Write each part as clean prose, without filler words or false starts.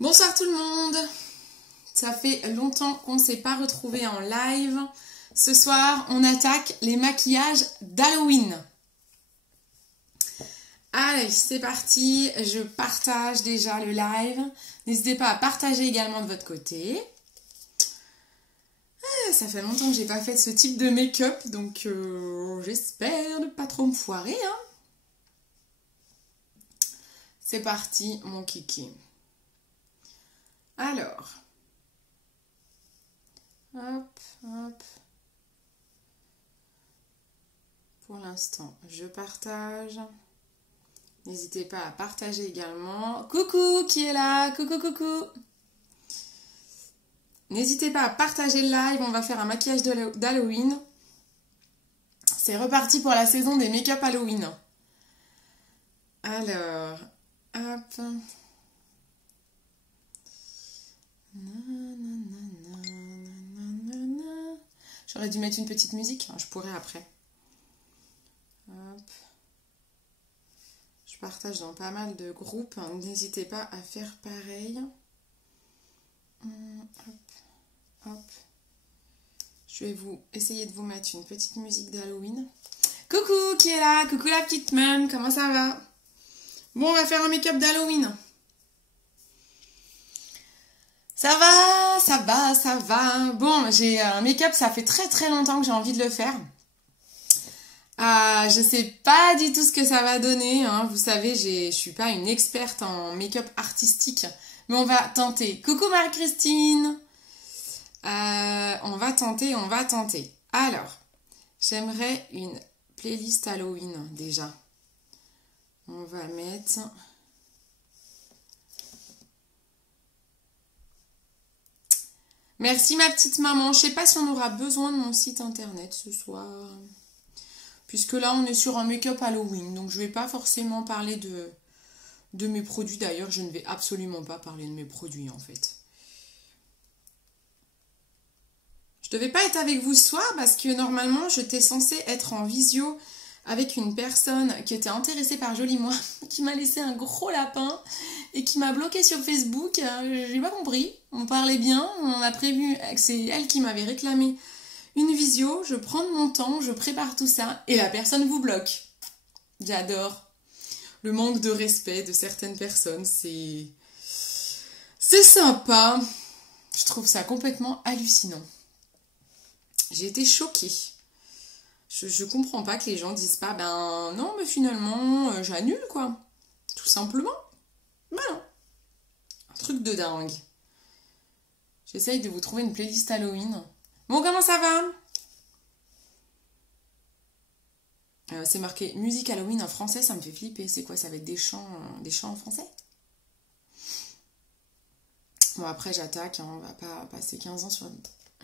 Bonsoir tout le monde. Ça fait longtemps qu'on ne s'est pas retrouvés en live. Ce soir, on attaque les maquillages d'Halloween. Allez, c'est parti. Je partage déjà le live. N'hésitez pas à partager également de votre côté. Ça fait longtemps que j'ai pas fait ce type de make-up, donc j'espère ne pas trop me foirer. C'est parti, mon kiki. Alors, hop, hop. Pour l'instant, je partage. N'hésitez pas à partager également. Coucou, qui est là? Coucou, coucou. N'hésitez pas à partager le live. On va faire un maquillage d'Halloween. C'est reparti pour la saison des make-up Halloween. Alors, hop. J'aurais dû mettre une petite musique, je pourrais après. Hop. Je partage dans pas mal de groupes, n'hésitez pas à faire pareil. Hop, hop. Je vais essayer de vous mettre une petite musique d'Halloween. Coucou, qui est là? Coucou la petite man, comment ça va? Bon, on va faire un make-up d'Halloween. Ça va, ça va, ça va. Bon, j'ai un make-up, ça fait très longtemps que j'ai envie de le faire. Je sais pas du tout ce que ça va donner. Vous savez, je suis pas une experte en make-up artistique. Mais on va tenter. Coucou Marie-Christine. On va tenter, on va tenter. Alors, j'aimerais une playlist Halloween déjà. On va mettre... Merci ma petite maman. Je sais pas si on aura besoin de mon site internet ce soir. Puisque là, on est sur un make-up Halloween. Donc, je vais pas forcément parler de mes produits. D'ailleurs, je ne vais absolument pas parler de mes produits, en fait. Je devais pas être avec vous ce soir parce que normalement, j'étais censée être en visio avec une personne qui était intéressée par Joli Moi, qui m'a laissé un gros lapin et qui m'a bloqué sur Facebook. J'ai pas compris. On parlait bien, on a prévu, c'est elle qui m'avait réclamé une visio. Je prends mon temps, je prépare tout ça et la personne vous bloque. J'adore. Le manque de respect de certaines personnes, c'est sympa. Je trouve ça complètement hallucinant. J'ai été choquée. Je comprends pas que les gens disent pas, ben non, mais finalement, j'annule, quoi. Tout simplement. Ben non. Un truc de dingue. J'essaye de vous trouver une playlist Halloween. Bon, comment ça va? C'est marqué musique Halloween en français, ça me fait flipper. C'est quoi? Ça va être des chants en français? Bon, après, j'attaque. On va pas passer 15 ans sur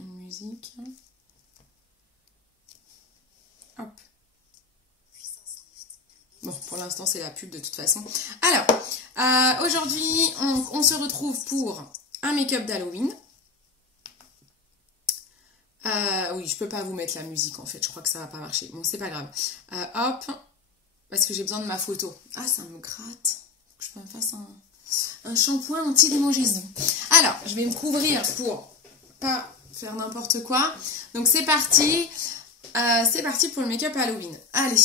une musique. Hop. Bon, pour l'instant, c'est la pub de toute façon. Alors, aujourd'hui, on se retrouve pour un make-up d'Halloween. Oui, je peux pas vous mettre la musique, en fait. Je crois que ça va pas marcher. Bon, c'est pas grave. Hop. Parce que j'ai besoin de ma photo. Ah, ça me gratte. Faut que je me fasse un shampoing anti-démangeaison. Alors, je vais me couvrir pour pas faire n'importe quoi. Donc, c'est parti. C'est parti pour le make-up Halloween. Allez,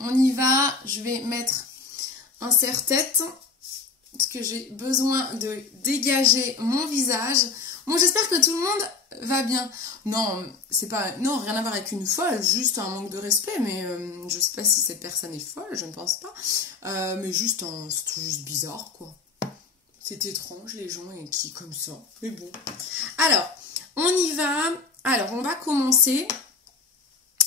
on y va. Je vais mettre un serre-tête parce que j'ai besoin de dégager mon visage. Bon, j'espère que tout le monde va bien. Non, c'est pas... Non, rien à voir avec une folle, juste un manque de respect, mais je sais pas si cette personne est folle, je ne pense pas. Mais juste, c'est juste bizarre, quoi. C'est étrange, les gens qui comme ça. Mais bon. Alors, on y va. Alors, on va commencer...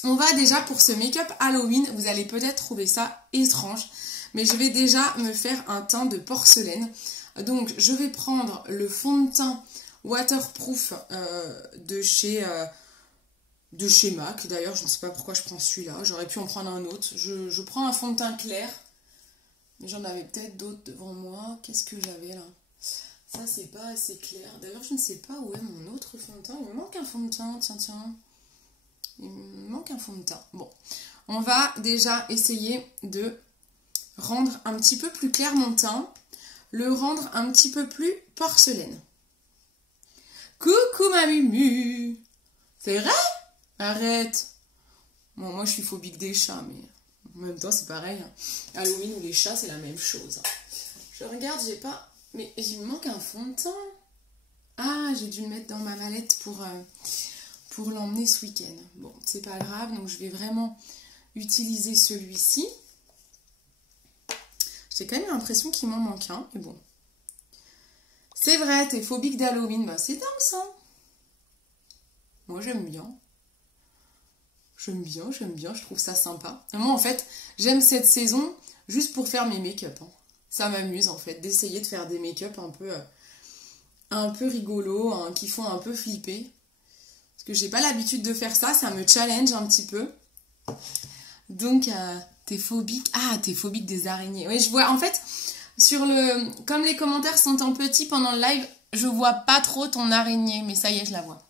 On va déjà pour ce make-up Halloween, vous allez peut-être trouver ça étrange, mais je vais déjà me faire un teint de porcelaine. Donc je vais prendre le fond de teint waterproof de chez MAC. D'ailleurs, je ne sais pas pourquoi je prends celui-là, j'aurais pu en prendre un autre. Je prends un fond de teint clair, mais j'en avais peut-être d'autres devant moi. Qu'est-ce que j'avais là? Ça, c'est pas assez clair. D'ailleurs, je ne sais pas où est mon autre fond de teint. Il me manque un fond de teint, tiens. Il me manque un fond de teint. Bon, on va déjà essayer de rendre un petit peu plus clair mon teint. le rendre un petit peu plus porcelaine. Coucou ma Mumu! C'est vrai? Arrête! Bon, moi je suis phobique des chats, mais en même temps c'est pareil. Hein. Halloween ou les chats, c'est la même chose. Je regarde, j'ai pas... Mais il me manque un fond de teint. Ah, j'ai dû le mettre dans ma mallette pour l'emmener ce week-end. Bon, c'est pas grave, donc je vais vraiment utiliser celui-ci. J'ai quand même l'impression qu'il m'en manque un, mais bon. C'est vrai, t'es phobique d'Halloween. Bah, c'est dingue ça. Moi, j'aime bien. J'aime bien, je trouve ça sympa. Et moi, en fait, j'aime cette saison juste pour faire mes make-up. Hein. Ça m'amuse, en fait, d'essayer de faire des make-up un peu rigolos, hein, qui font un peu flipper. Parce que j'ai pas l'habitude de faire ça, ça me challenge un petit peu. Donc, t'es phobique. Ah, t'es phobique des araignées. Oui, je vois, en fait, comme les commentaires sont en petit pendant le live, je vois pas trop ton araignée, mais ça y est, je la vois.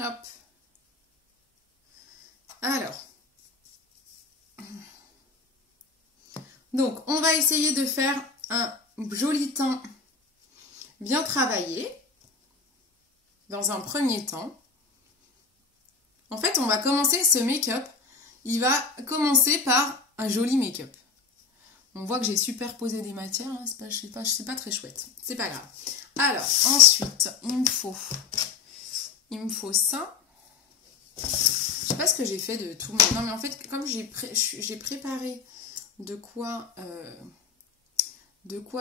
Hop. Alors. Donc, on va essayer de faire un joli teint bien travaillé. Dans un premier temps. En fait, on va commencer ce make-up. Il va commencer par un joli make-up. On voit que j'ai superposé des matières. Hein, c'est pas très chouette. C'est pas grave. Alors, ensuite, il me faut ça. Je sais pas ce que j'ai fait de tout. Non, mais en fait, comme j'ai préparé de quoi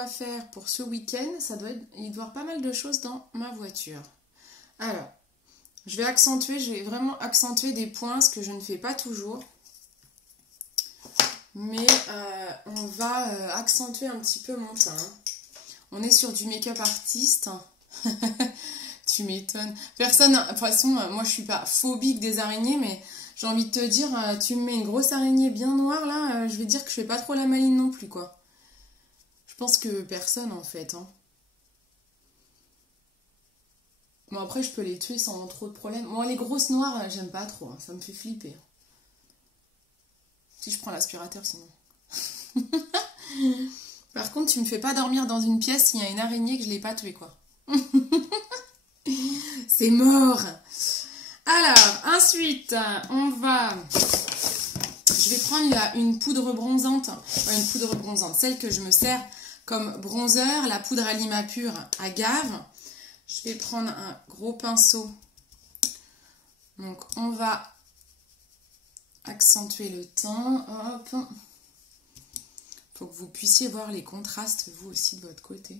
faire pour ce week-end, il doit y avoir pas mal de choses dans ma voiture. Alors, je vais vraiment accentuer des points, ce que je ne fais pas toujours. Mais on va accentuer un petit peu mon teint. On est sur du make-up artiste. Tu m'étonnes. De toute façon, moi je suis pas phobique des araignées, mais j'ai envie de te dire, tu me mets une grosse araignée bien noire là, je vais dire que je fais pas trop la maline non plus, quoi. Je pense que personne en fait. Hein. Bon, après, je peux les tuer sans trop de problème. Moi, les grosses noires, j'aime pas trop. Hein. Ça me fait flipper. Si je prends l'aspirateur, sinon. Par contre, tu me fais pas dormir dans une pièce s'il y a une araignée que je l'ai pas tuée, quoi. C'est mort. Alors, ensuite, je vais prendre une poudre bronzante. Ouais, une poudre bronzante. Celle que je me sers comme bronzer. La poudre à Limapur agave. Je vais prendre un gros pinceau. Donc, on va accentuer le teint. Hop. Faut que vous puissiez voir les contrastes, vous aussi, de votre côté.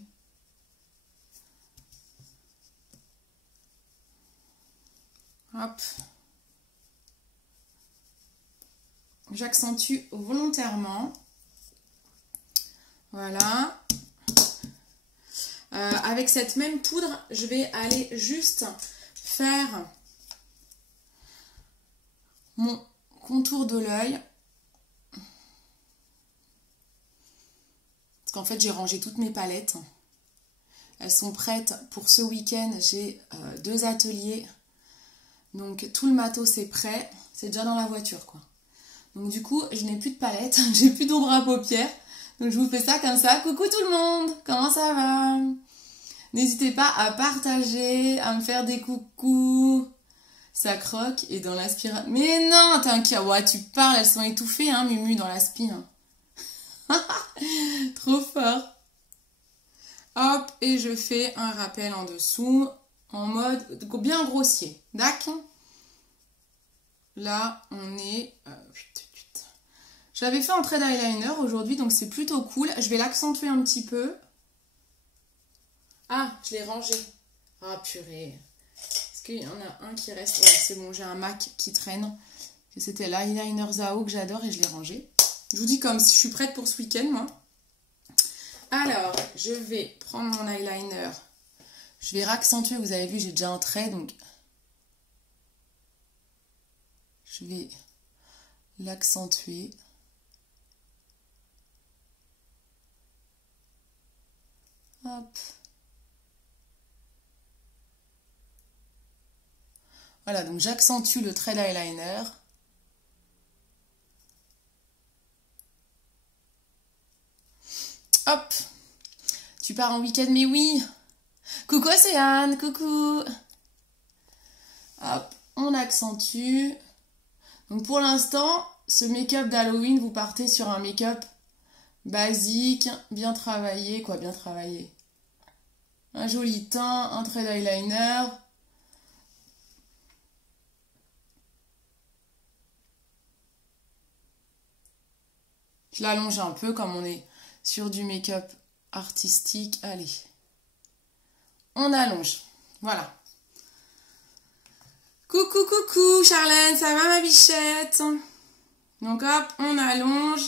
Hop. J'accentue volontairement. Voilà. Avec cette même poudre, je vais aller juste faire mon contour de l'œil. Parce qu'en fait, j'ai rangé toutes mes palettes. Elles sont prêtes pour ce week-end. J'ai 2 ateliers. Donc, tout le matos est prêt. C'est déjà dans la voiture, quoi. Donc, du coup, je n'ai plus de palette. J'ai plus d'ombre à paupières. Donc, je vous fais ça comme ça. Coucou tout le monde! Comment ça va? N'hésitez pas à partager, à me faire des coucous. Ça croque et dans l'aspirateur. Mais non, t'inquiète. Ouais, tu parles, elles sont étouffées, hein, Mumu, dans l'aspi. Hein. Trop fort. Hop, et je fais un rappel en dessous, en mode bien grossier. D'accord? Là, on est... J'avais fait un trait d'eyeliner aujourd'hui, donc c'est plutôt cool. Je vais l'accentuer un petit peu. Ah, je l'ai rangé. Ah, purée. Est-ce qu'il y en a un qui reste? Ouais, c'est bon, j'ai un MAC qui traîne. C'était l'eyeliner Zao que j'adore et je l'ai rangé. Je vous dis comme si je suis prête pour ce week-end, moi. Alors, je vais prendre mon eyeliner. Je vais raccentuer. Vous avez vu, j'ai déjà un trait, donc... Je vais l'accentuer. Hop. Voilà, donc j'accentue le trait d'eyeliner. Hop. Tu pars en week-end, mais oui. Coucou Océane, coucou. Hop, on accentue. Donc pour l'instant, ce make-up d'Halloween, vous partez sur un make-up basique, bien travaillé. Quoi, bien travaillé? Un joli teint, un trait d'eyeliner. Je l'allonge un peu comme on est sur du make-up artistique. Allez. On allonge. Voilà. Coucou, coucou, Charlène, ça va ma bichette? Donc hop, on allonge.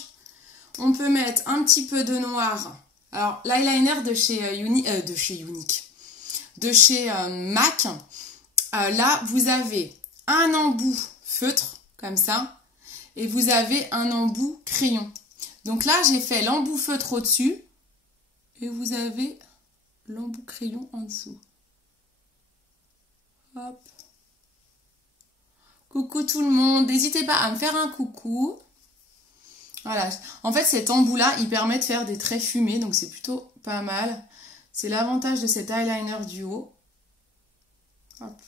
On peut mettre un petit peu de noir. Alors, l'eyeliner de chez MAC. Là, vous avez un embout feutre, comme ça. Et vous avez un embout crayon. Donc là, j'ai fait l'embout feutre au-dessus. Et vous avez l'embout crayon en dessous. Hop. Coucou tout le monde. N'hésitez pas à me faire un coucou. Voilà. En fait, cet embout-là, il permet de faire des traits fumés. Donc, c'est plutôt pas mal. C'est l'avantage de cet eyeliner du haut. Hop.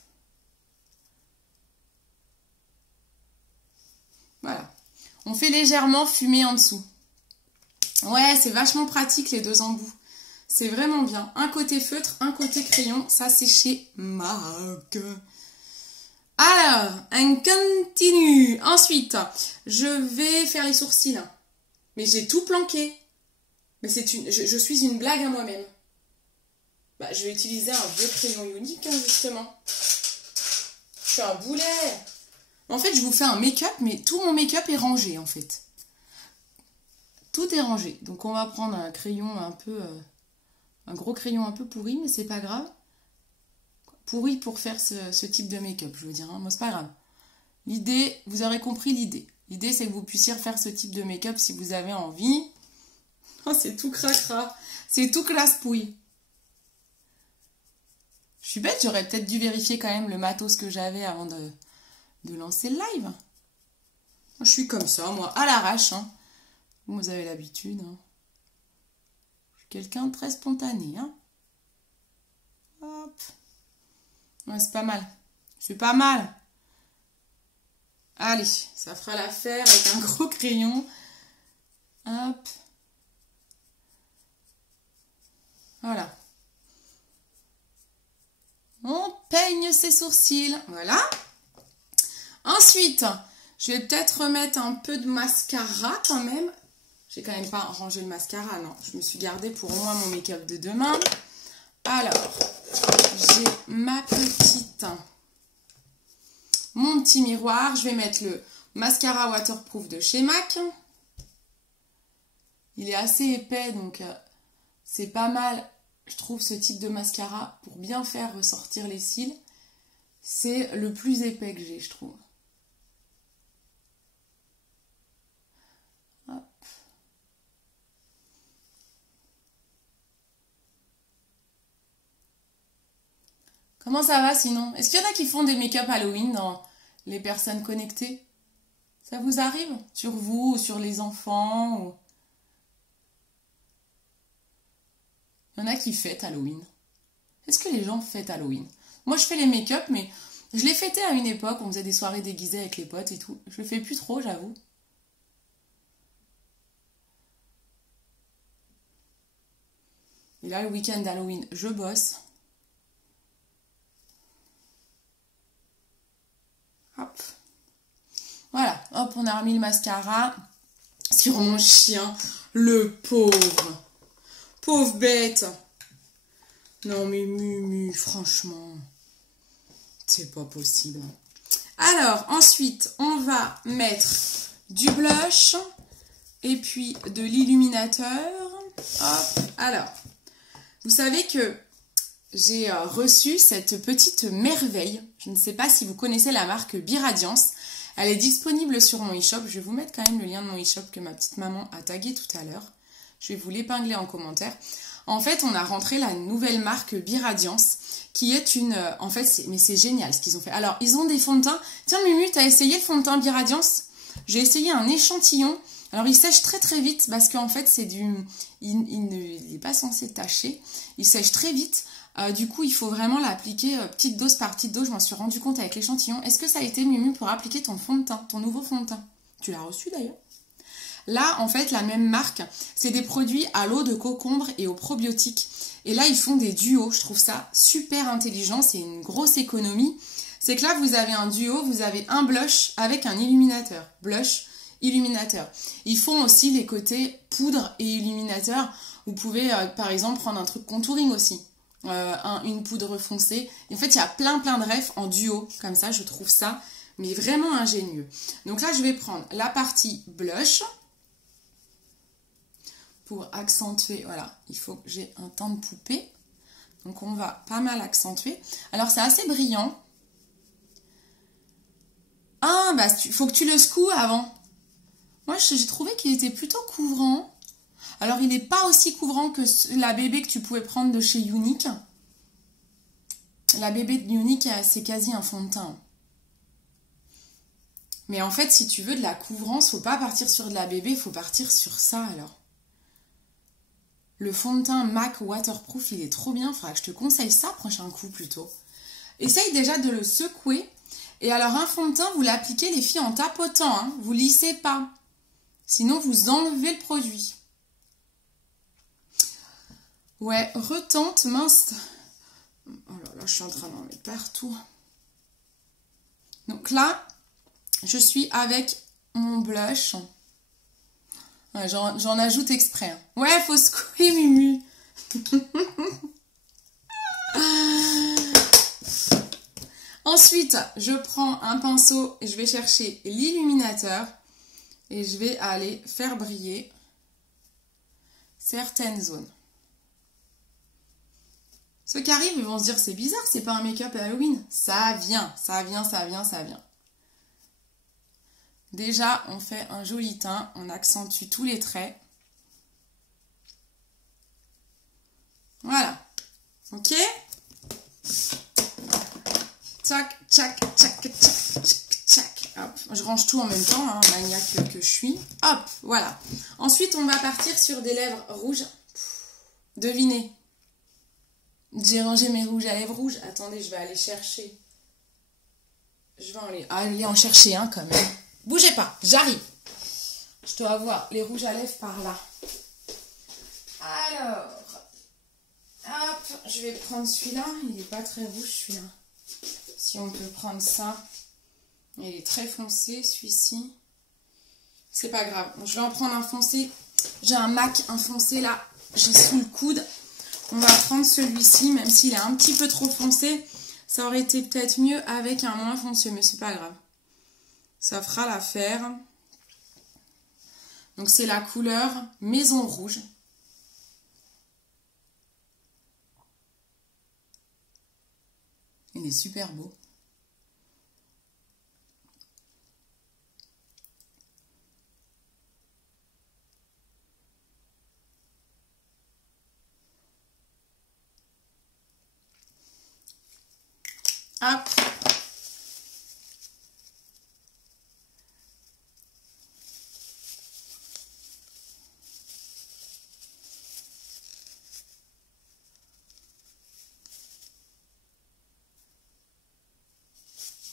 Voilà. On fait légèrement fumé en dessous. Ouais, c'est vachement pratique les deux embouts. C'est vraiment bien. Un côté feutre, un côté crayon. Ça, c'est chez MAC. Alors, on continue. Ensuite, je vais faire les sourcils. Mais j'ai tout planqué. Mais je suis une blague à moi-même. Bah, je vais utiliser un vieux crayon unique, hein, justement. Je suis un boulet. En fait, je vous fais un make-up, mais tout mon make-up est rangé, en fait. Tout est rangé. Donc, on va prendre un crayon un peu... un gros crayon un peu pourri, mais c'est pas grave. Pourri pour faire ce type de make-up, je veux dire. Hein. Moi, c'est pas grave. L'idée, vous aurez compris l'idée. L'idée, c'est que vous puissiez faire ce type de make-up si vous avez envie. Oh, c'est tout cracra. C'est tout classe-pouille. Je suis bête, j'aurais peut-être dû vérifier quand même le matos que j'avais avant de lancer le live. Je suis comme ça, moi, à l'arrache. Hein. Vous avez l'habitude. Hein. Je suis quelqu'un de très spontané. Hein. Hop. Ouais, c'est pas mal. C'est pas mal. Allez, ça fera l'affaire avec un gros crayon. Hop. Voilà. On peigne ses sourcils. Voilà. Ensuite, je vais peut-être remettre un peu de mascara quand même. J'ai quand même pas rangé le mascara, non. Je me suis gardée pour moi mon make-up de demain. Alors, j'ai mon petit miroir. Je vais mettre le mascara waterproof de chez MAC. Il est assez épais, donc c'est pas mal, je trouve, ce type de mascara pour bien faire ressortir les cils. C'est le plus épais que j'ai, je trouve. Hop. Comment ça va sinon? Est-ce qu'il y en a qui font des make-up Halloween dans les personnes connectées? Ça vous arrive? Sur vous ou sur les enfants ou... Il y en a qui fêtent Halloween. Est-ce que les gens fêtent Halloween? Moi, je fais les make-up, mais je les fêtais à une époque. On faisait des soirées déguisées avec les potes et tout. Je le fais plus trop, j'avoue. Et là, le week-end d'Halloween, je bosse. Hop. Voilà. Hop, on a remis le mascara sur mon chien. Le pauvre. Pauvre bête. Non mais Mumu, franchement, c'est pas possible. Alors, ensuite, on va mettre du blush et puis de l'illuminateur. Hop. Alors, vous savez que j'ai reçu cette petite merveille. Je ne sais pas si vous connaissez la marque Biradiance. Elle est disponible sur mon e-shop. Je vais vous mettre quand même le lien de mon e-shop que ma petite maman a tagué tout à l'heure. Je vais vous l'épingler en commentaire. En fait, on a rentré la nouvelle marque Biradiance, qui est une... en fait, mais c'est génial ce qu'ils ont fait. Alors, ils ont des fonds de teint. Tiens, Mumu, t'as essayé le fond de teint Biradiance? J'ai essayé un échantillon Alors, il sèche très très vite parce qu'en fait, c'est du... Il n'est pas censé tacher. Il sèche très vite. Du coup, il faut vraiment l'appliquer petite dose par petite dose. Je m'en suis rendu compte avec l'échantillon. Est-ce que ça a été Mumu pour appliquer ton fond de teint, ton nouveau fond de teint? Tu l'as reçu d'ailleurs? Là, en fait, la même marque, c'est des produits à l'eau de concombre et aux probiotiques. Et là, ils font des duos. Je trouve ça super intelligent. C'est une grosse économie. C'est que là, vous avez un duo, vous avez un blush avec un illuminateur. Blush, illuminateur. Ils font aussi les côtés poudre et illuminateur. Vous pouvez, par exemple, prendre un truc contouring aussi. Une poudre foncée. Et en fait, il y a plein de refs en duo. Comme ça, je trouve ça mais vraiment ingénieux. Donc là, je vais prendre la partie blush. Pour accentuer, voilà, il faut que j'ai un teint de poupée. Donc on va pas mal accentuer. Alors c'est assez brillant. Ah, bah faut que tu le secoues avant. Moi j'ai trouvé qu'il était plutôt couvrant. Alors il n'est pas aussi couvrant que la bébé que tu pouvais prendre de chez Younique. La bébé de Younique, c'est quasi un fond de teint. Mais en fait, si tu veux de la couvrance, faut pas partir sur de la bébé, il faut partir sur ça alors. Le fond de teint MAC Waterproof, il est trop bien. Il faudra que je te conseille ça prochain coup plutôt. Essaye déjà de le secouer. Et alors un fond de teint, vous l'appliquez les filles en tapotant. Hein. Vous lissez pas. Sinon, vous enlevez le produit. Ouais, retente, mince. Oh là là, je suis en train d'en mettre partout. Donc là, je suis avec mon blush. Ouais, j'en ajoute exprès. Hein. Ouais, faut secouer, Mumu. Ensuite, je prends un pinceau et je vais chercher l'illuminateur et je vais aller faire briller certaines zones. Ceux qui arrivent, ils vont se dire c'est bizarre, c'est pas un make-up Halloween. Ça vient. Déjà, on fait un joli teint, on accentue tous les traits. Voilà. Ok? Tac, tchac, tchac, tchac, tchac, tchac. Hop. Je range tout en même temps, hein, maniaque que je suis. Hop, voilà. Ensuite, on va partir sur des lèvres rouges. Devinez. J'ai rangé mes rouges à lèvres rouges. Attendez, je vais aller chercher. Je vais aller en chercher un quand même. Bougez pas, j'arrive. Je dois avoir les rouges à lèvres par là. Alors, hop, je vais prendre celui-là. Il n'est pas très rouge celui-là. Si on peut prendre ça. Il est très foncé celui-ci. C'est pas grave. Je vais en prendre un foncé. J'ai un MAC, un foncé là. J'ai sous le coude. On va prendre celui-ci, même s'il est un petit peu trop foncé. Ça aurait été peut-être mieux avec un moins foncé, mais c'est pas grave. Ça fera l'affaire. Donc c'est la couleur Maison Rouge. Il est super beau. Hop.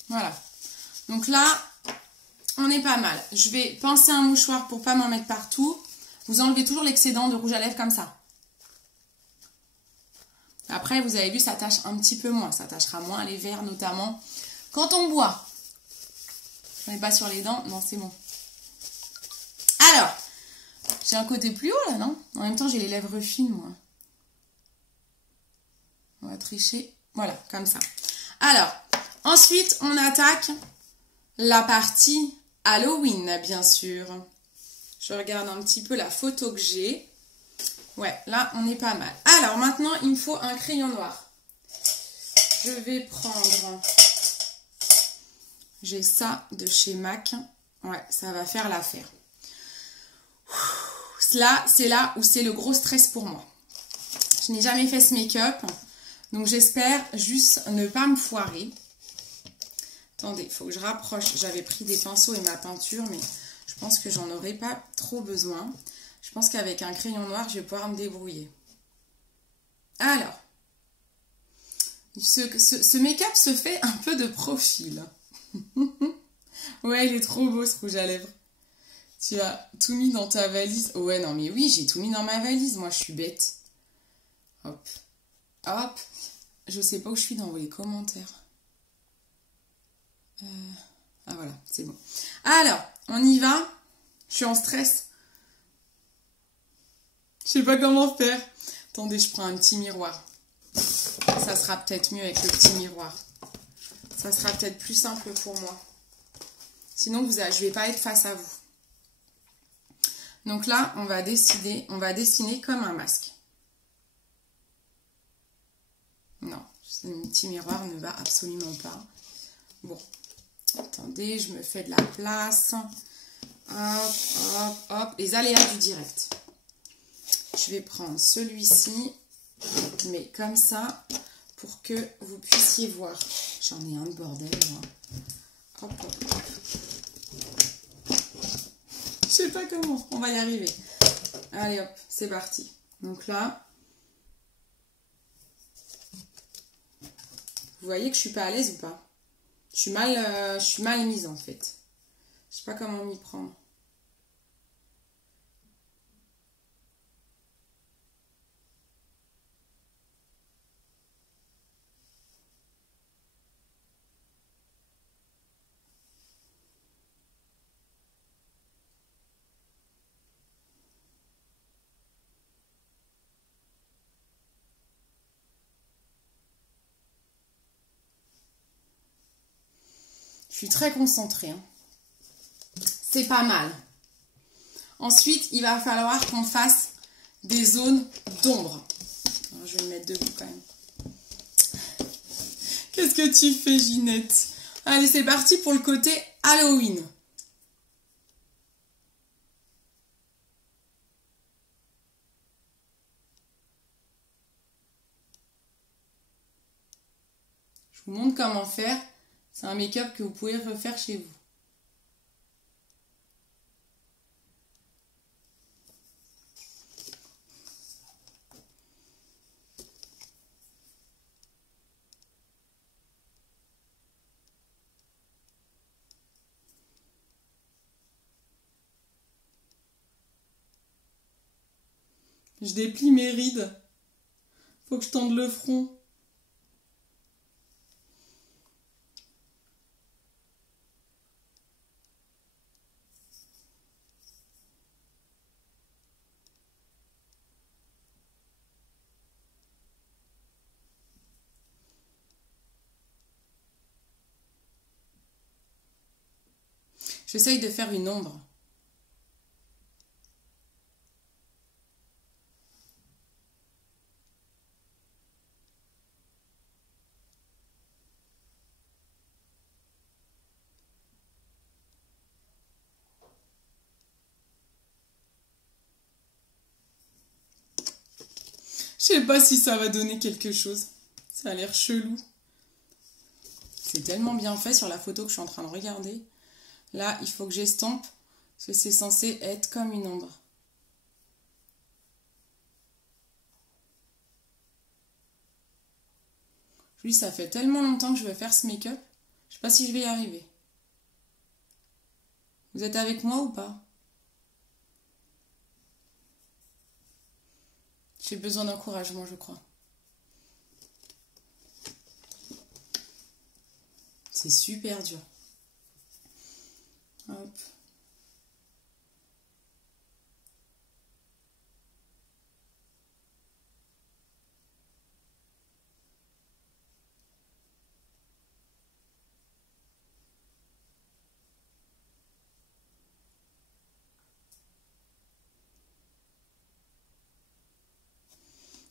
Voilà. Donc là, on est pas mal. Je vais pincer un mouchoir pour pas m'en mettre partout. Vous enlevez toujours l'excédent de rouge à lèvres comme ça. Après, vous avez vu, ça tâche un petit peu moins. Ça tâchera moins les verres notamment. Quand on boit. On n'est pas sur les dents. Non, c'est bon. Alors, j'ai un côté plus haut là, non? En même temps, j'ai les lèvres fines, moi. On va tricher. Voilà, comme ça. Alors, ensuite, on attaque la partie Halloween, bien sûr. Je regarde un petit peu la photo que j'ai. Ouais, là, on est pas mal. Alors, maintenant, il me faut un crayon noir. Je vais prendre... J'ai ça de chez MAC. Ouais, ça va faire l'affaire. Là, c'est là où c'est le gros stress pour moi. Je n'ai jamais fait ce make-up. Donc, j'espère juste ne pas me foirer. Attendez, il faut que je rapproche. J'avais pris des pinceaux et ma peinture, mais je pense que j'en aurai pas trop besoin. Je pense qu'avec un crayon noir, je vais pouvoir me débrouiller. Alors, ce make-up se fait un peu de profil. Ouais, il est trop beau ce rouge à lèvres. Tu as tout mis dans ta valise. Oh ouais, non mais oui, j'ai tout mis dans ma valise. Moi, je suis bête. Hop. Hop. Je sais pas où je suis dans les commentaires. Ah voilà, c'est bon. Alors, on y va. Je suis en stress. Je sais pas comment faire. Attendez, je prends un petit miroir. Ça sera peut-être mieux avec le petit miroir. Ça sera peut-être plus simple pour moi. Sinon, je vais pas être face à vous. Donc là, on va dessiner comme un masque. Non, ce petit miroir ne va absolument pas. Bon, attendez, je me fais de la place. Hop, hop, hop. Les aléas du direct. Je vais prendre celui-ci, mais comme ça, pour que vous puissiez voir. J'en ai un de bordel, moi. Hop, hop, hop. Je sais pas comment, on va y arriver. Allez hop, c'est parti. Donc là, vous voyez que je suis pas à l'aise ou pas? Je suis mal mise en fait. Je sais pas comment m'y prendre. Je suis très concentrée. Hein. C'est pas mal. Ensuite, il va falloir qu'on fasse des zones d'ombre. Je vais me mettre debout quand même. Qu'est-ce que tu fais, Ginette? Allez, c'est parti pour le côté Halloween. Je vous montre comment faire. C'est un make-up que vous pouvez refaire chez vous. Je déplie mes rides. Faut que je tende le front. J'essaye de faire une ombre. Je sais pas si ça va donner quelque chose. Ça a l'air chelou. C'est tellement bien fait sur la photo que je suis en train de regarder. Là, il faut que j'estompe parce que c'est censé être comme une ombre. Lui, ça fait tellement longtemps que je veux faire ce make-up. Je sais pas si je vais y arriver. Vous êtes avec moi ou pas? J'ai besoin d'encouragement, je crois. C'est super dur. Hop.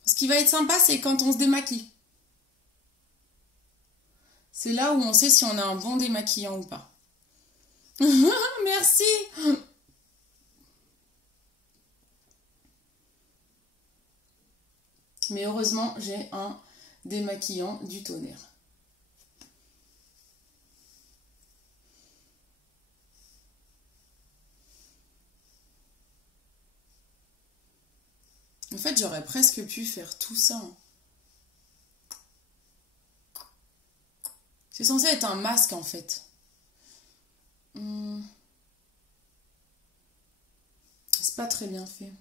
Ce qui va être sympa, c'est quand on se démaquille. C'est là où on sait si on a un bon démaquillant ou pas. Merci. Mais heureusement, j'ai un démaquillant du tonnerre. En fait, j'aurais presque pu faire tout ça. C'est censé être un masque, en fait. C'est pas très bien fait.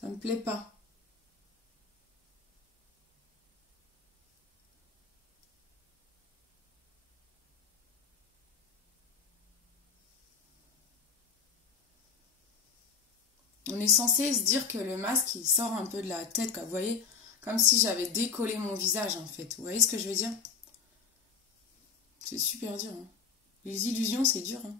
Ça me plaît pas. On est censé se dire que le masque, il sort un peu de la tête, quoi. Vous voyez, comme si j'avais décollé mon visage, en fait. Vous voyez ce que je veux dire? C'est super dur. Hein. Les illusions, c'est dur. Hein.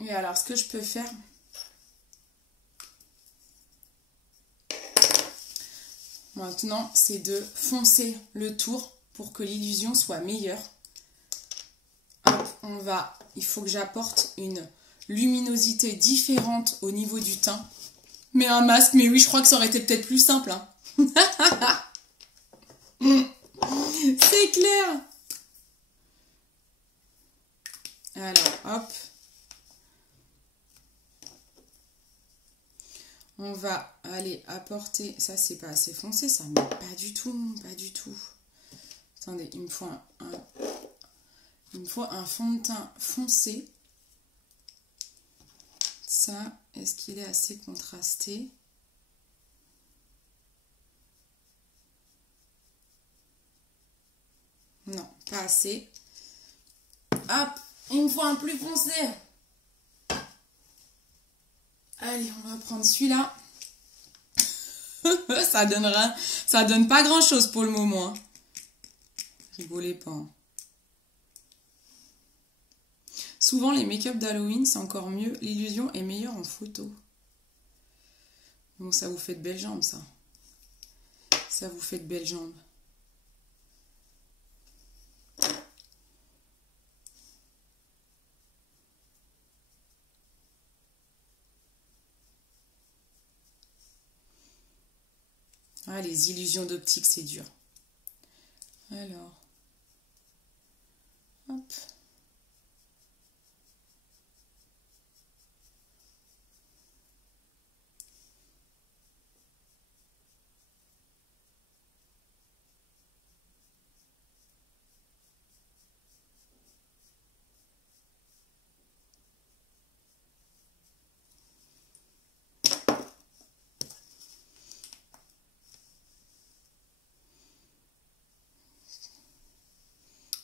Et alors, ce que je peux faire... Maintenant, c'est de foncer le tour pour que l'illusion soit meilleure. Hop, il faut que j'apporte une luminosité différente au niveau du teint. Mais un masque, mais oui, je crois que ça aurait été peut-être plus simple. Hein. C'est clair. Alors, hop. On va aller apporter... Ça, c'est pas assez foncé, ça. Mais pas du tout, pas du tout. Attendez, il me faut un fond de teint foncé. Ça, est-ce qu'il est assez contrasté? Non, pas assez. Hop, il me faut un plus foncé. Allez, on va prendre celui-là. Ça donne pas grand-chose pour le moment. Hein. Rigolez pas. Hein. Souvent, les make-up d'Halloween, c'est encore mieux. L'illusion est meilleure en photo. Bon, ça vous fait de belles jambes, ça. Ça vous fait de belles jambes. Ah, les illusions d'optique, c'est dur. Alors. Hop.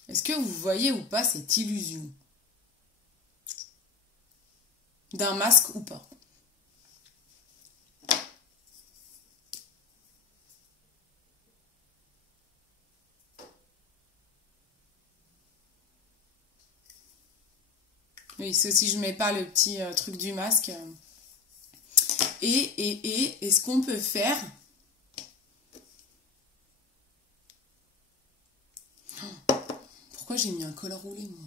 Est-ce que vous voyez ou pas cette illusion d'un masque ou pas? Oui, c'est si je mets pas le petit truc du masque. Et ce qu'on peut faire... Pourquoi j'ai mis un col roulé, moi?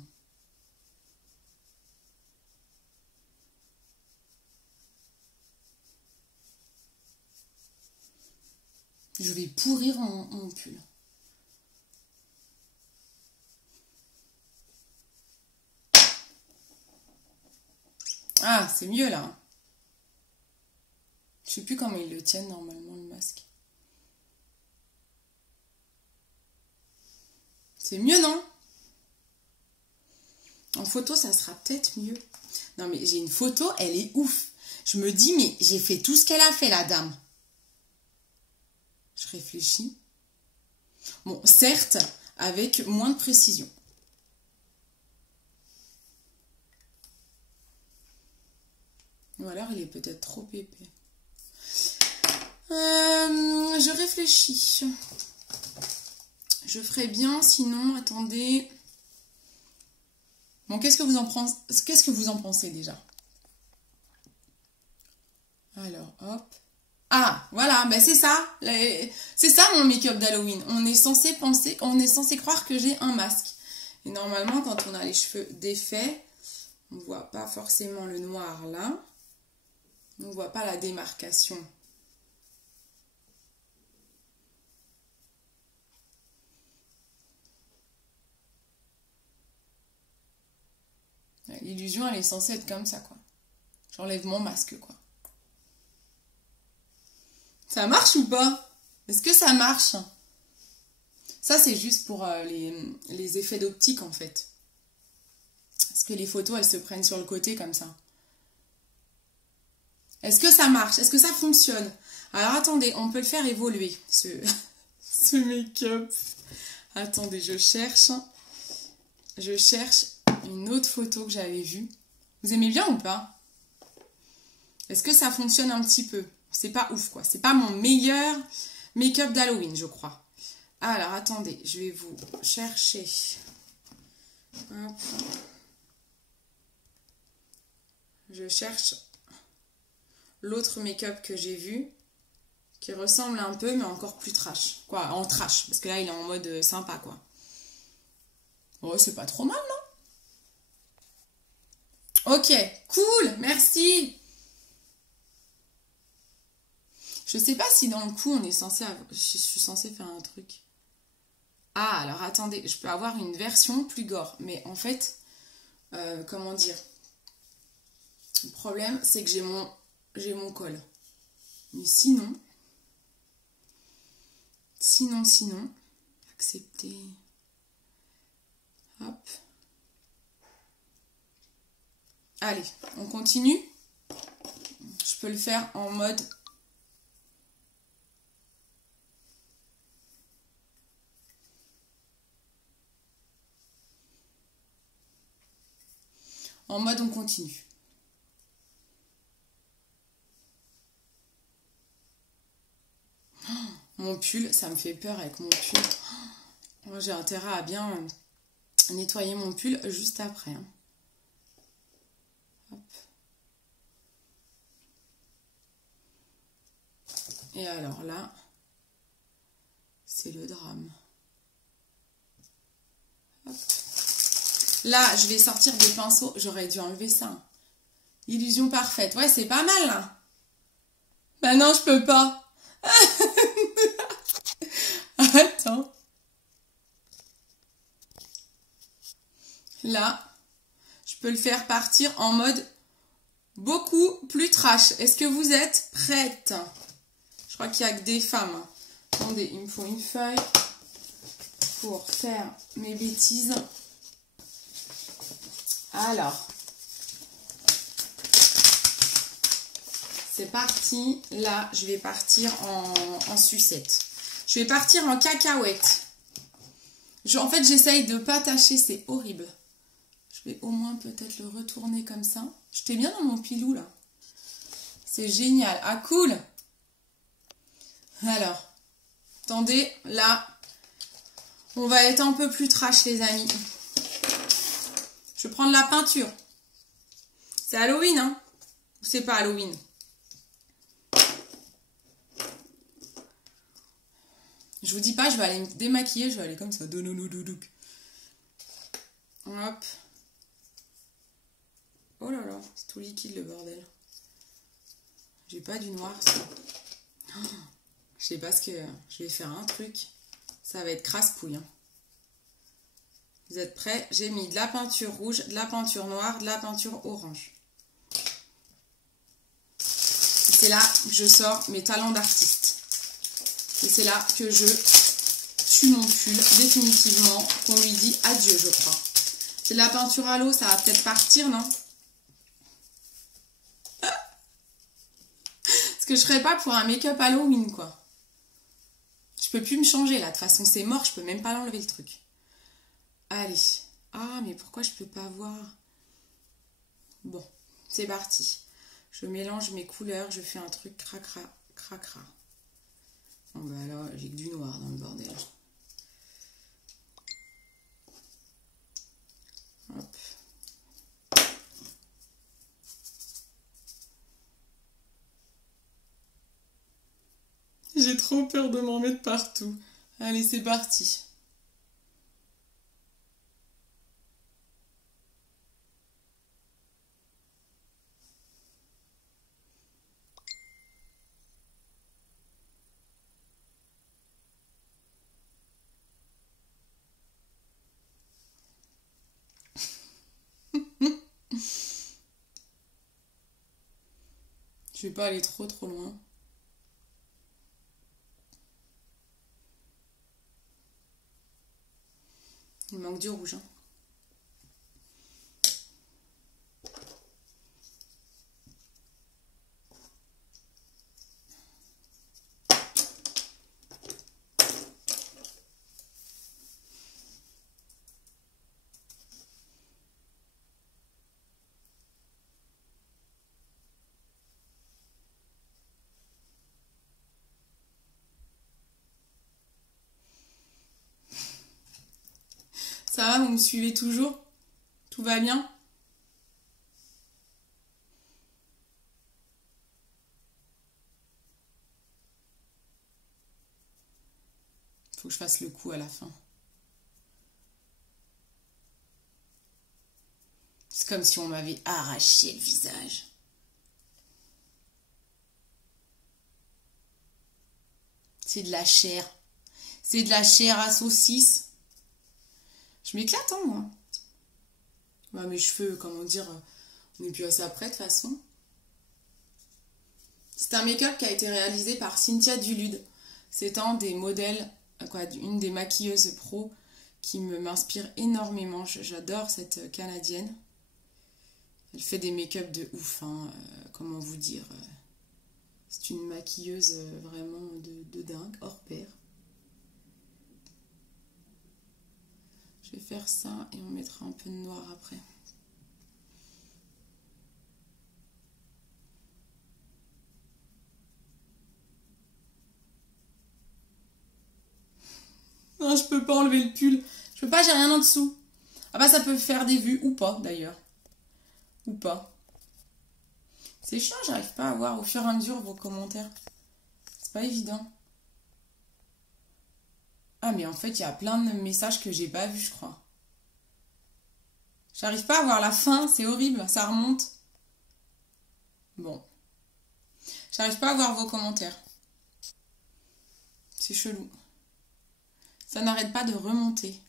Je vais pourrir mon pull. Ah, c'est mieux, là. Je sais plus comment ils le tiennent, normalement, le masque. C'est mieux, non? En photo, ça sera peut-être mieux. Non, mais j'ai une photo, elle est ouf. Je me dis, mais j'ai fait tout ce qu'elle a fait, la dame. Je réfléchis. Bon, certes, avec moins de précision. Ou alors, il est peut-être trop épais. Je réfléchis. Je ferais bien, sinon, attendez... Bon, qu'est-ce que vous en pensez déjà? Alors, hop. Ah, Voilà, ben c'est ça. C'est ça mon make-up d'Halloween. On est censé penser, on est censé croire que j'ai un masque. Et normalement, quand on a les cheveux défaits, on ne voit pas forcément le noir là. On ne voit pas la démarcation. L'illusion, elle est censée être comme ça, quoi. J'enlève mon masque, quoi. Ça marche ou pas? Est-ce que ça marche? Ça, c'est juste pour les effets d'optique, en fait. Parce que les photos, elles se prennent sur le côté, comme ça. Est-ce que ça marche? Est-ce que ça fonctionne? Alors, attendez, on peut le faire évoluer, ce make-up. Attendez, je cherche une autre photo que j'avais vue. Vous aimez bien ou pas? Est-ce que ça fonctionne un petit peu? C'est pas ouf, quoi. C'est pas mon meilleur make-up d'Halloween, je crois. Alors, attendez, je vais vous chercher. Hop. Je cherche l'autre make-up que j'ai vu, qui ressemble un peu, mais encore plus trash. Quoi, en trash, parce que là, il est en mode sympa, quoi. Oh, c'est pas trop mal, non? Ok, cool, merci. Je sais pas si dans le coup, on est censé... Je suis censée faire un truc. Ah, alors attendez, je peux avoir une version plus gore. Mais en fait, comment dire? Le problème, c'est que j'ai mon col. Mais sinon, accepter. Hop. Allez, on continue. Je peux le faire en mode... En mode on continue. Oh, mon pull, ça me fait peur avec mon pull. Oh, j'ai intérêt à bien nettoyer mon pull juste après. Hein. Hop. Et alors là, c'est le drame. Hop. Là, je vais sortir des pinceaux. J'aurais dû enlever ça. Illusion parfaite. Ouais, c'est pas mal, là. Bah non, je peux pas. Attends. Là, je peux le faire partir en mode beaucoup plus trash. Est-ce que vous êtes prêtes? Je crois qu'il n'y a que des femmes. Attendez, il me faut une feuille pour faire mes bêtises. Alors, c'est parti. Là, je vais partir en sucette. Je vais partir en cacahuète. En fait, j'essaye de ne pas tâcher, c'est horrible. Je vais au moins peut-être le retourner comme ça. J'étais bien dans mon pilou, là. C'est génial. Ah, cool. Alors, attendez, là, on va être un peu plus trash, les amis. Je vais prendre la peinture. C'est Halloween, hein? Ou c'est pas Halloween? Je vous dis pas, je vais aller me démaquiller, je vais aller comme ça. Hop. Oh là là, c'est tout liquide le bordel. J'ai pas du noir, ça. Oh, je sais pas ce que... Je vais faire un truc. Ça va être crasse-pouille, hein. Vous êtes prêts? J'ai mis de la peinture rouge, de la peinture noire, de la peinture orange. C'est là que je sors mes talents d'artiste. Et c'est là que je tue mon pull, définitivement, qu'on lui dit adieu, je crois. C'est de la peinture à l'eau, ça va peut-être partir, non? Parce que je serais pas pour un make-up Halloween, quoi. Je peux plus me changer, là. De toute façon, c'est mort, je peux même pas l'enlever, le truc. Allez. Ah, mais pourquoi je peux pas voir? Bon, c'est parti. Je mélange mes couleurs, je fais un truc cracra, cracra. Bon, bah là, j'ai que du noir dans le bordel. Hop. trop peur de m'en mettre partout. Allez, c'est parti. Je vais pas aller trop loin. Il manque du rouge. Hein. Ça va, vous me suivez toujours? Tout va bien? Faut que je fasse le coup à la fin. C'est comme si on m'avait arraché le visage. C'est de la chair. C'est de la chair à saucisse. Je m'éclate, hein, moi. Bah, mes cheveux, comment dire, on n'est plus à ça près, de toute façon. C'est un make-up qui a été réalisé par Cynthia Dulude. C'est un des modèles, une des maquilleuses pro qui m'inspire énormément. J'adore cette Canadienne. Elle fait des make-up de ouf, hein, comment vous dire. C'est une maquilleuse vraiment de dingue, hors pair. Je vais faire ça et on mettra un peu de noir après. Non, je peux pas enlever le pull. Je peux pas, j'ai rien en dessous. Ah bah ça peut faire des vues ou pas d'ailleurs. Ou pas. C'est chiant, j'arrive pas à voir au fur et à mesure vos commentaires. C'est pas évident. Ah mais en fait il y a plein de messages que j'ai pas vus je crois. J'arrive pas à voir la fin, c'est horrible, ça remonte. Bon. J'arrive pas à voir vos commentaires. C'est chelou. Ça n'arrête pas de remonter.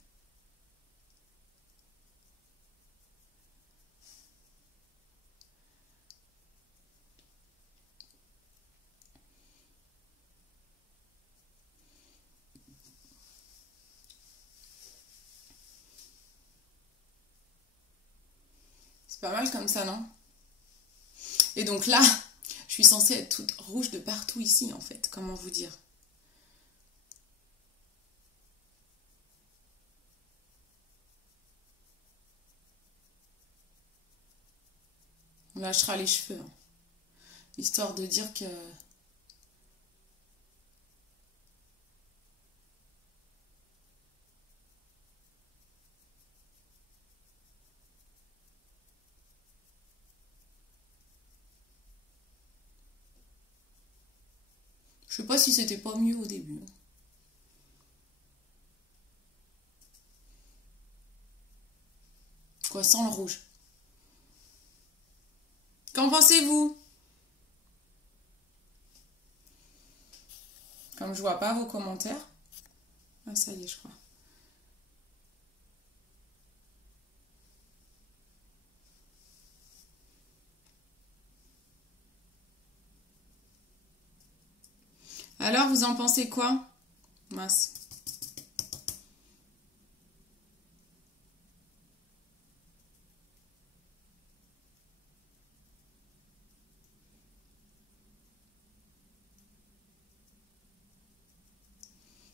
C'est pas mal comme ça, non? Et donc là, je suis censée être toute rouge de partout ici, en fait. Comment vous dire? On lâchera les cheveux. Hein. Histoire de dire que... Je sais pas si c'était pas mieux au début. Quoi, sans le rouge. Qu'en pensez-vous? Comme je vois pas vos commentaires. Ah, ça y est, je crois. Alors, vous en pensez quoi? Mince.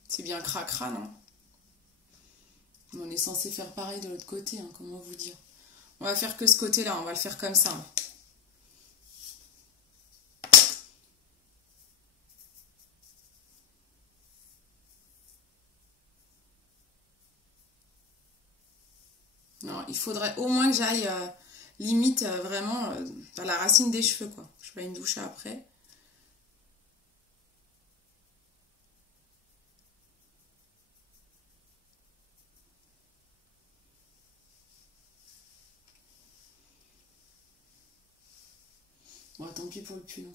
C'est bien cracra, non? On est censé faire pareil de l'autre côté, hein, comment vous dire? On va faire que ce côté-là, on va le faire comme ça. Hein. Non, il faudrait au moins que j'aille limite vraiment à la racine des cheveux, quoi. Je fais une douche après. Bon, tant pis pour le pull.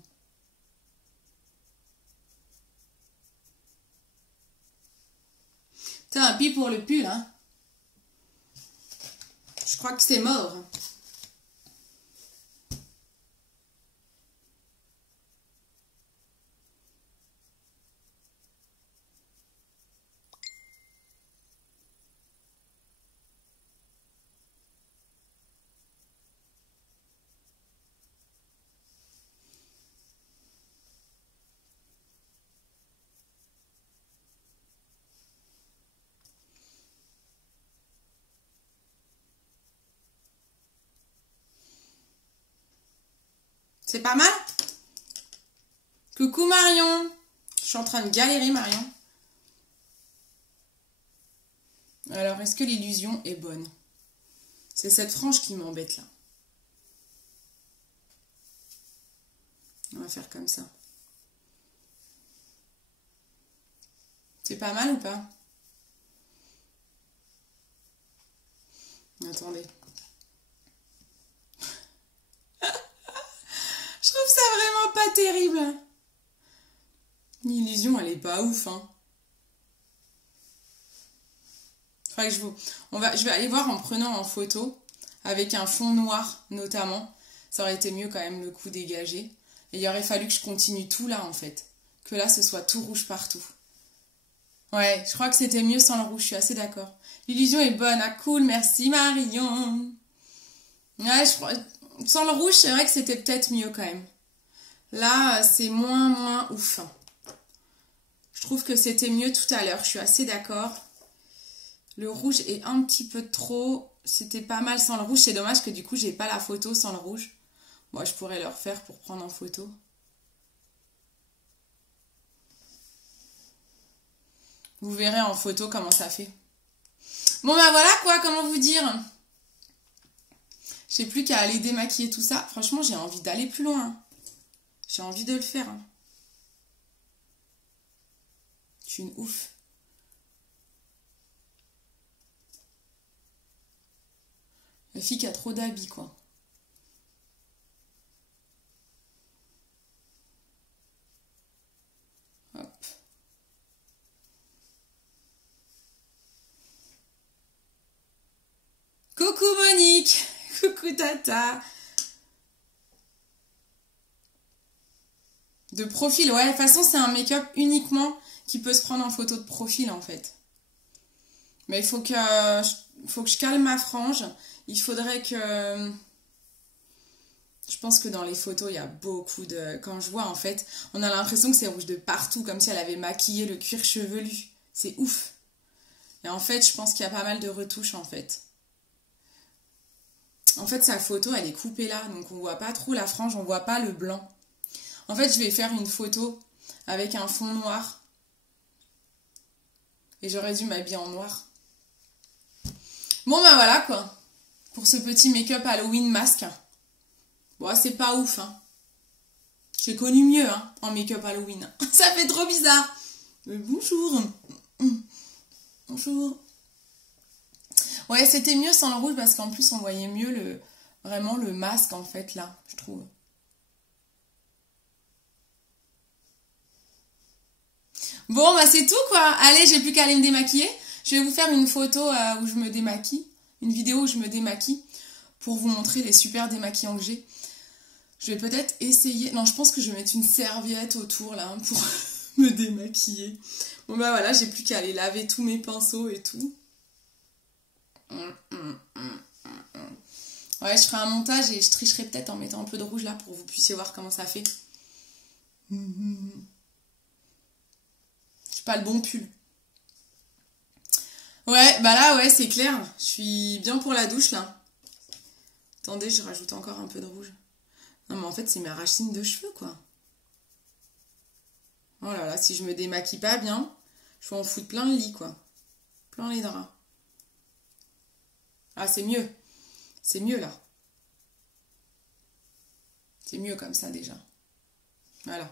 Tant pis pour le pull, hein. Je crois que c'est mort. C'est pas mal? Coucou Marion. Je suis en train de galérer, Marion. Alors, est-ce que l'illusion est bonne? C'est cette frange qui m'embête là. On va faire comme ça. C'est pas mal ou pas? Attendez. Je trouve ça vraiment pas terrible. L'illusion, elle est pas ouf, hein. Faudrait que je vais aller voir en prenant en photo, avec un fond noir notamment. Ça aurait été mieux quand même le coup dégagé. Et il aurait fallu que je continue tout là en fait. Que là, ce soit tout rouge partout. Ouais, je crois que c'était mieux sans le rouge, je suis assez d'accord. L'illusion est bonne, ah cool, merci Marion. Ouais, je crois... Sans le rouge, c'est vrai que c'était peut-être mieux quand même. Là, c'est moins ouf. Je trouve que c'était mieux tout à l'heure, je suis assez d'accord. Le rouge est un petit peu trop... C'était pas mal sans le rouge, c'est dommage que du coup, j'ai pas la photo sans le rouge. Moi, je pourrais le refaire pour prendre en photo. Vous verrez en photo comment ça fait. Bon, ben voilà quoi, comment vous dire? J'ai plus qu'à aller démaquiller tout ça. Franchement, j'ai envie d'aller plus loin. J'ai envie de le faire. Je suis une ouf. La fille qui a trop d'habits, quoi. Hop. Coucou Monique. Coucou Tata. De profil, ouais. De toute façon, c'est un make-up uniquement qui peut se prendre en photo de profil, en fait. Mais il faut que je calme ma frange. Il faudrait que... Je pense que dans les photos, il y a beaucoup de... Quand je vois, en fait, on a l'impression que c'est rouge de partout, comme si elle avait maquillé le cuir chevelu. C'est ouf. Et en fait, je pense qu'il y a pas mal de retouches, en fait. En fait, sa photo, elle est coupée là, donc on voit pas trop la frange, on voit pas le blanc. En fait, je vais faire une photo avec un fond noir. Et j'aurais dû m'habiller en noir. Bon, ben voilà, quoi. Pour ce petit make-up Halloween masque. Bon, c'est pas ouf, hein. J'ai connu mieux, hein, en make-up Halloween. Ça fait trop bizarre. Mais bonjour. Bonjour. Ouais, c'était mieux sans le rouge parce qu'en plus, on voyait mieux vraiment le masque, en fait, là, je trouve. Bon, bah c'est tout, quoi. Allez, j'ai plus qu'à aller me démaquiller. Je vais vous faire une photo où je me démaquille. Une vidéo où je me démaquille. Pour vous montrer les super démaquillants que j'ai. Je vais peut-être essayer... Non, je pense que je vais mettre une serviette autour, là, pour me démaquiller. Bon, bah voilà, j'ai plus qu'à aller laver tous mes pinceaux et tout. Ouais, je ferai un montage et je tricherai peut-être en mettant un peu de rouge là pour que vous puissiez voir comment ça fait. J'ai pas le bon pull. Ouais, bah là, ouais, c'est clair. Je suis bien pour la douche là. Attendez, je rajoute encore un peu de rouge. Non, mais en fait, c'est mes racines de cheveux, quoi. Oh là là, si je me démaquille pas bien, je vais en foutre plein le lit, quoi. Plein les draps. Ah, c'est mieux. C'est mieux, là. C'est mieux comme ça, déjà. Voilà.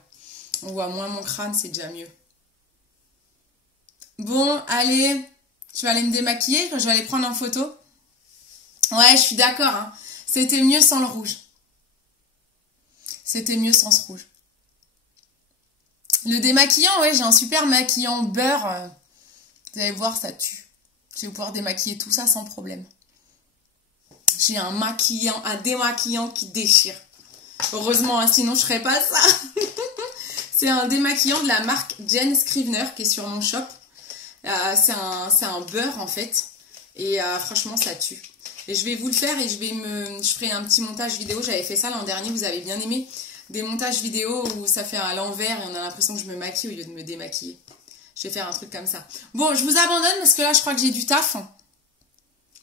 On voit moins mon crâne, c'est déjà mieux. Bon, allez. Je vais aller me démaquiller, je vais aller prendre en photo. Ouais, je suis d'accord, hein. C'était mieux sans le rouge. C'était mieux sans ce rouge. Le démaquillant, ouais, j'ai un super maquillant beurre. Vous allez voir, ça tue. Je vais pouvoir démaquiller tout ça sans problème. J'ai un démaquillant qui déchire. Heureusement, hein, sinon je ferais pas ça. C'est un démaquillant de la marque Jen Scrivener qui est sur mon shop. C'est un beurre en fait. Et franchement, ça tue. Et je vais vous le faire et je ferai un petit montage vidéo. J'avais fait ça l'an dernier, vous avez bien aimé. Des montages vidéo où ça fait à l'envers et on a l'impression que je me maquille au lieu de me démaquiller. Je vais faire un truc comme ça. Bon, je vous abandonne parce que là, je crois que j'ai du taf.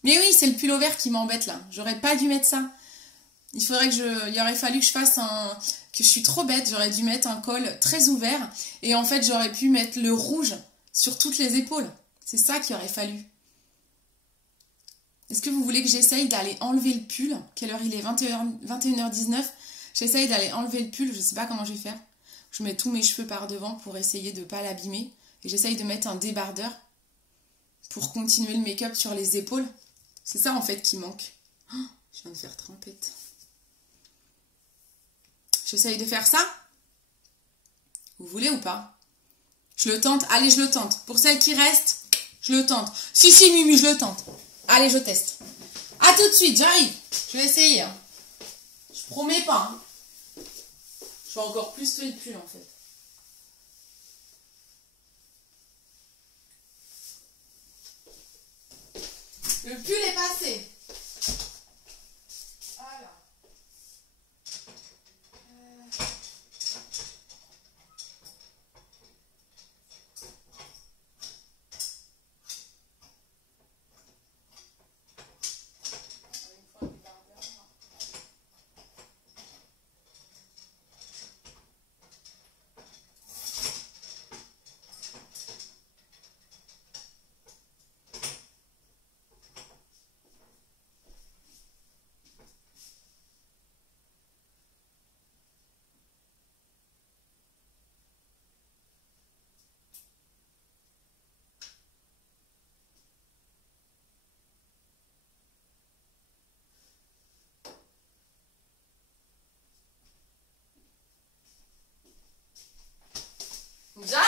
Mais oui, c'est le pull vert qui m'embête là. J'aurais pas dû mettre ça. Il aurait fallu que je fasse que je suis trop bête. J'aurais dû mettre un col très ouvert. Et en fait, j'aurais pu mettre le rouge sur toutes les épaules. C'est ça qu'il aurait fallu. Est-ce que vous voulez que j'essaye d'aller enlever le pull? Quelle heure il est? 21h19. J'essaye d'aller enlever le pull. Je sais pas comment je vais faire. Je mets tous mes cheveux par devant pour essayer de ne pas l'abîmer. Et j'essaye de mettre un débardeur pour continuer le make-up sur les épaules. C'est ça en fait qui manque. Oh, je viens de faire trempette. J'essaye de faire ça. Vous voulez ou pas? Je le tente. Allez, je le tente. Pour celle qui reste, je le tente. Si, Mimi, je le tente. Allez, je teste. À tout de suite, j'arrive. Je vais essayer. Hein. Je promets pas. Hein. Je vais encore plus tuer le pull en fait. Le pull est passé. Voilà. J'arrive.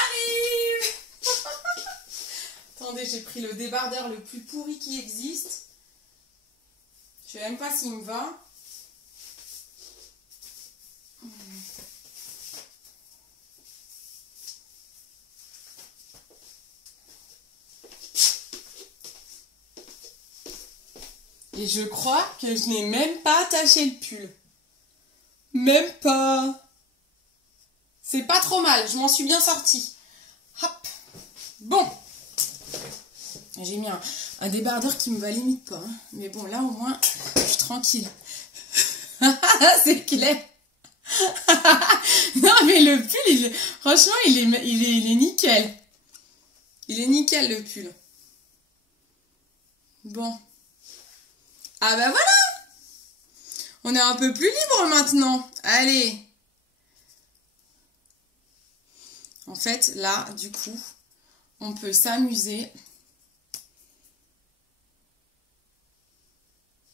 Attendez, j'ai pris le débardeur le plus pourri qui existe. Je sais même pas s'il me va. Et je crois que je n'ai même pas attaché le pull. Même pas. C'est pas trop mal, je m'en suis bien sortie. Hop. Bon. J'ai mis un débardeur qui me va limite pas. Hein. Mais bon, là au moins, je suis tranquille. C'est clair. Non mais le pull, franchement, il est nickel. Il est nickel le pull. Bon. Ah bah voilà. On est un peu plus libre maintenant. Allez. En fait, là, du coup, on peut s'amuser.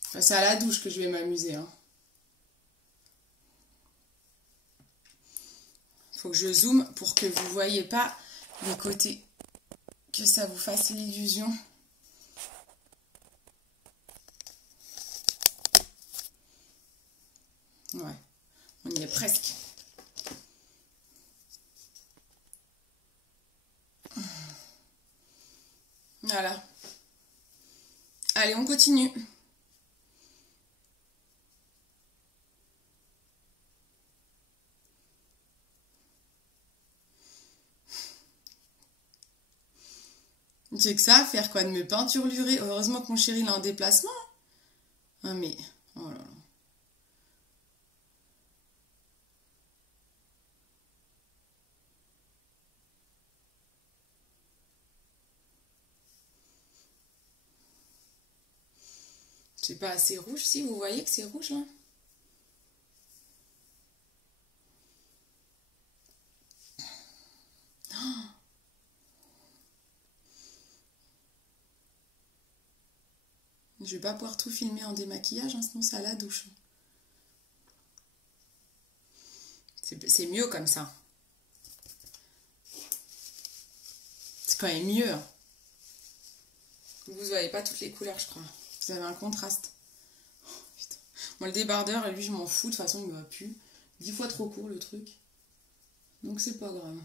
Enfin, c'est à la douche que je vais m'amuser. Hein. Faut que je zoome pour que vous ne voyez pas les côtés. Que ça vous fasse l'illusion. Ouais, on y est presque. Voilà. Allez, on continue. J'ai que ça à faire quoi, de me peinturlurer. Heureusement que mon chéri est en déplacement. Ah mais, oh là là. C'est pas assez rouge, si vous voyez que c'est rouge là. Oh. Je vais pas pouvoir tout filmer en démaquillage, hein, sinon c'est à la douche. C'est mieux comme ça. C'est quand même mieux. Hein. Vous voyez pas toutes les couleurs, je crois. Vous avez un contraste. Oh, putain. Moi, le débardeur, lui, je m'en fous. De toute façon, il me va plus. 10 fois trop court, le truc. Donc, c'est pas grave.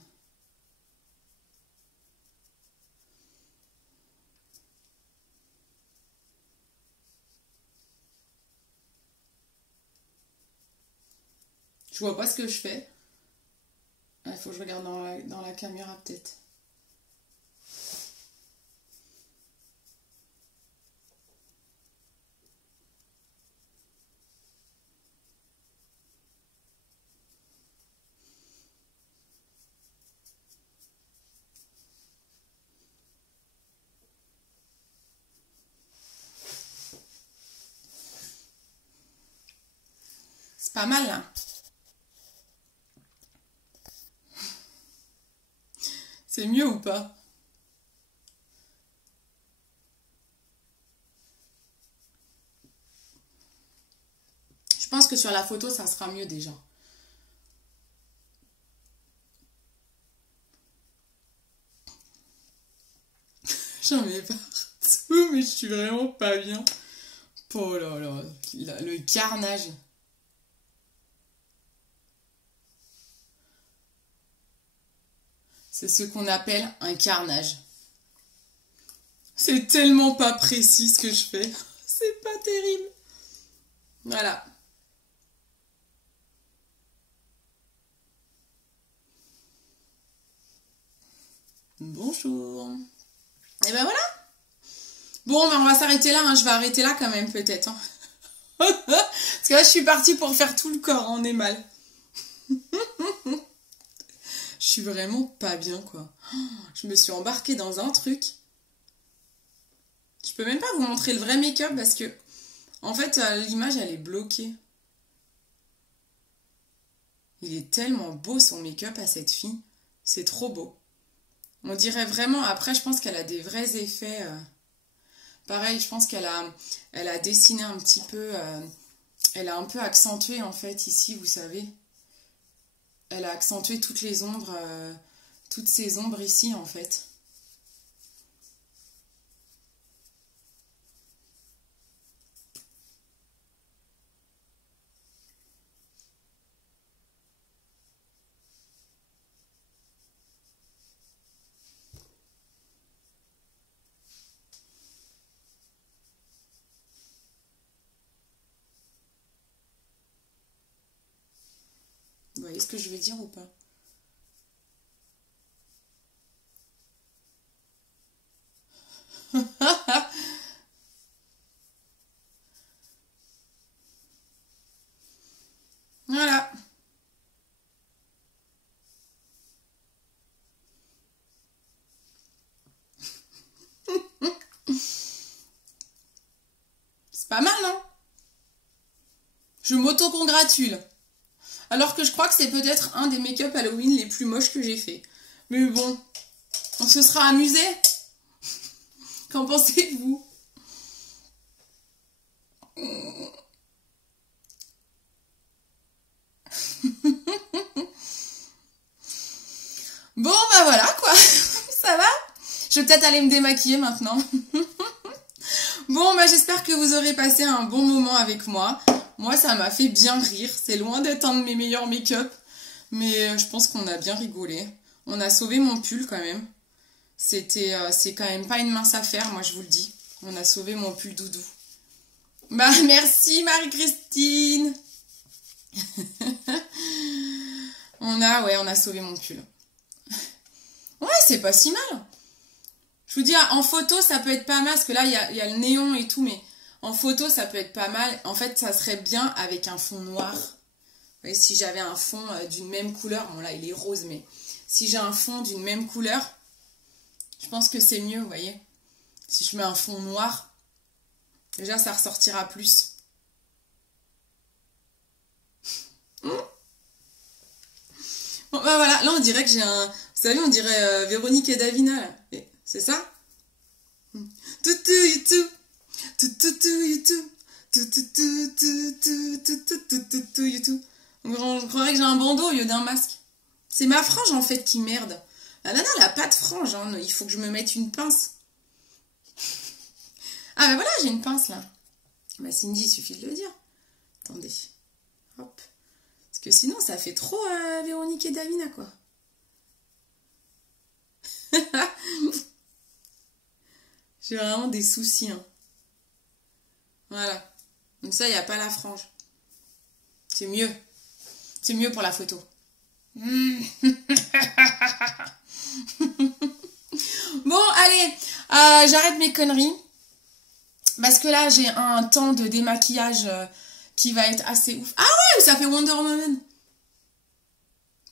Je vois pas ce que je fais. Il faut que je regarde dans la caméra, peut-être. C'est pas mal, là. C'est mieux ou pas? Je pense que sur la photo, ça sera mieux déjà. J'en mets partout, mais je suis vraiment pas bien. Oh là là, le carnage. C'est ce qu'on appelle un carnage. C'est tellement pas précis ce que je fais. C'est pas terrible. Voilà. Bonjour. Et ben voilà. Bon, ben on va s'arrêter là. Hein. Je vais arrêter là quand même peut-être. Hein. Parce que là, je suis partie pour faire tout le corps en émal. Je suis vraiment pas bien, quoi. Je me suis embarquée dans un truc. Je peux même pas vous montrer le vrai make-up parce que, en fait, l'image, elle est bloquée. Il est tellement beau, son make-up à cette fille. C'est trop beau. On dirait vraiment... Après, je pense qu'elle a des vrais effets. Pareil, je pense elle a dessiné un petit peu... elle a un peu accentué, en fait, ici, vous savez. Elle a accentué toutes les ombres, toutes ces ombres ici, en fait. Vous voyez ce que je veux dire ou pas? Voilà. C'est pas mal, non? Je m'auto-congratule. Alors que je crois que c'est peut-être un des make-up Halloween les plus moches que j'ai fait. Mais bon, on se sera amusé. Qu'en pensez-vous? Bon, bah voilà, quoi. Ça va? Je vais peut-être aller me démaquiller maintenant. Bon, bah j'espère que vous aurez passé un bon moment avec moi. Moi, ça m'a fait bien rire. C'est loin d'être un de mes meilleurs make-up. Mais je pense qu'on a bien rigolé. On a sauvé mon pull quand même. C'est quand même pas une mince affaire, moi je vous le dis. On a sauvé mon pull doudou. Bah merci Marie-Christine. On a sauvé mon pull. Ouais, c'est pas si mal. Je vous dis, en photo, ça peut être pas mal, parce que là, il y a le néon et tout, mais en photo, ça peut être pas mal. En fait, ça serait bien avec un fond noir. Vous voyez, si j'avais un fond d'une même couleur, bon là, il est rose, mais si j'ai un fond d'une même couleur, je pense que c'est mieux, vous voyez. Si je mets un fond noir, déjà, ça ressortira plus. Bon, bah voilà, là, on dirait que j'ai un... Vous savez, on dirait Véronique et Davina, là. C'est ça? Toutou YouTube, toutou YouTube, toutou YouTube. On croirait que j'ai un bandeau au lieu d'un masque. C'est ma frange en fait qui merde. La nana elle a pas de frange, hein. Il faut que je me mette une pince. Ah bah voilà, j'ai une pince là. Bah Cindy, il suffit de le dire. Attendez. Hop. Parce que sinon ça fait trop Véronique et Davina quoi. J'ai vraiment des soucis. Hein. Voilà. Comme ça, il n'y a pas la frange. C'est mieux. C'est mieux pour la photo. Bon, allez. J'arrête mes conneries. Parce que là, j'ai un temps de démaquillage qui va être assez ouf. Ah ouais, ça fait Wonder Woman.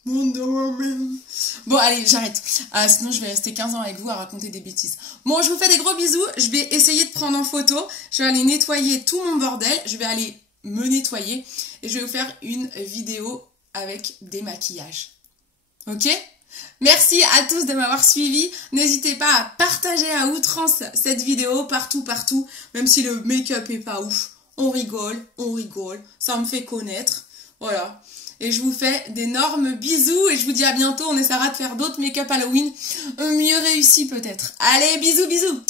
Wonder Woman. Bon, allez, j'arrête. Sinon, je vais rester 15 ans avec vous à raconter des bêtises. Bon, je vous fais des gros bisous. Je vais essayer de prendre en photo. Je vais aller nettoyer tout mon bordel. Je vais aller me nettoyer. Et je vais vous faire une vidéo avec des maquillages. Ok ? Merci à tous de m'avoir suivi. N'hésitez pas à partager à outrance cette vidéo partout. Même si le make-up est pas ouf. On rigole. Ça me fait connaître. Voilà. Et je vous fais d'énormes bisous et je vous dis à bientôt. On essaiera de faire d'autres make-up Halloween mieux réussis peut-être. Allez, bisous.